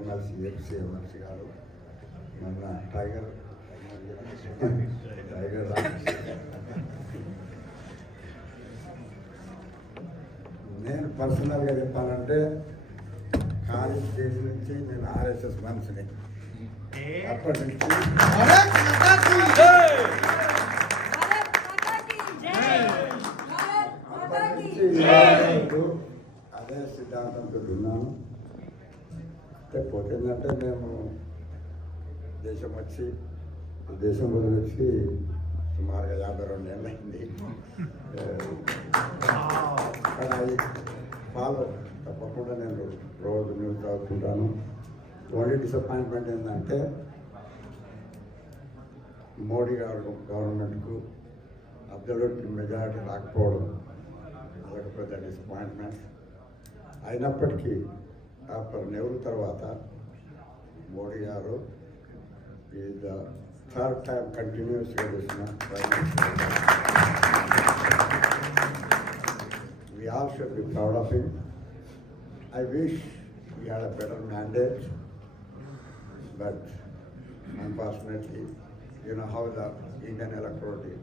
MLC X MLC గారు మన tiger నేను పర్సనల్గా చెప్పాలంటే కాలేజ్ డేస్ నుంచి నేను ఆర్ఎస్ఎస్ మనిషిని. అప్పటి నుంచి అదే సిద్ధాంతంతో ఉన్నాను. పోతే ఏంటంటే మేము దేశం వదిలి సుమారుగా 52 ఏళ్ళు అయింది. అది ఫాలో తప్పకుండా నేను రోజు న్యూస్ చదువుతుంటాను. ఓన్లీ డిసప్పాయింట్మెంట్ ఏంటంటే మోడీ గారు గవర్నమెంట్కు అబ్సల్యూట్ మెజారిటీ రాకపోవడం అదొక పెద్ద డిసప్పాయింట్మెంట్. అయినప్పటికీ ఆఫ్టర్ నెహ్రూ తర్వాత మోడీ గారు ఈ ద థర్డ్ టైం కంటిన్యూస్గా చేసిన prime minister. We all should be proud of him. I wish we had a better mandate, but unfortunately, you know how the Indian electorate is.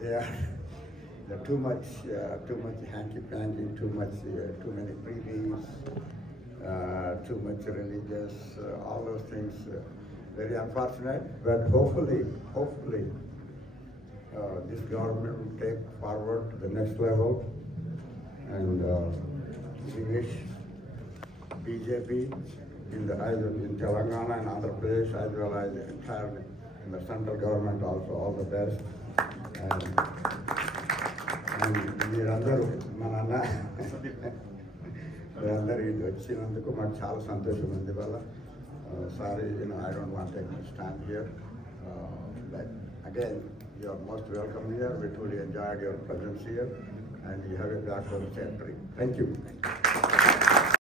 They're too much hanky-panky, too many freebies, too much religious, all those things. Very unfortunate, but hopefully, this government will take forward to the next level. And we wish BJP in the rise in Telangana and Andhra Pradesh as well as entirely in the central government also all the best. And మీరందరూ మన అన్న మీరందరూ ఇది వచ్చినందుకు మాకు చాలా సంతోషం ఉంది. ఇవాళ sorry I don't want to stand here, but again you are most welcome here. We truly enjoyed your presence here. And you have a back home century. Thank you.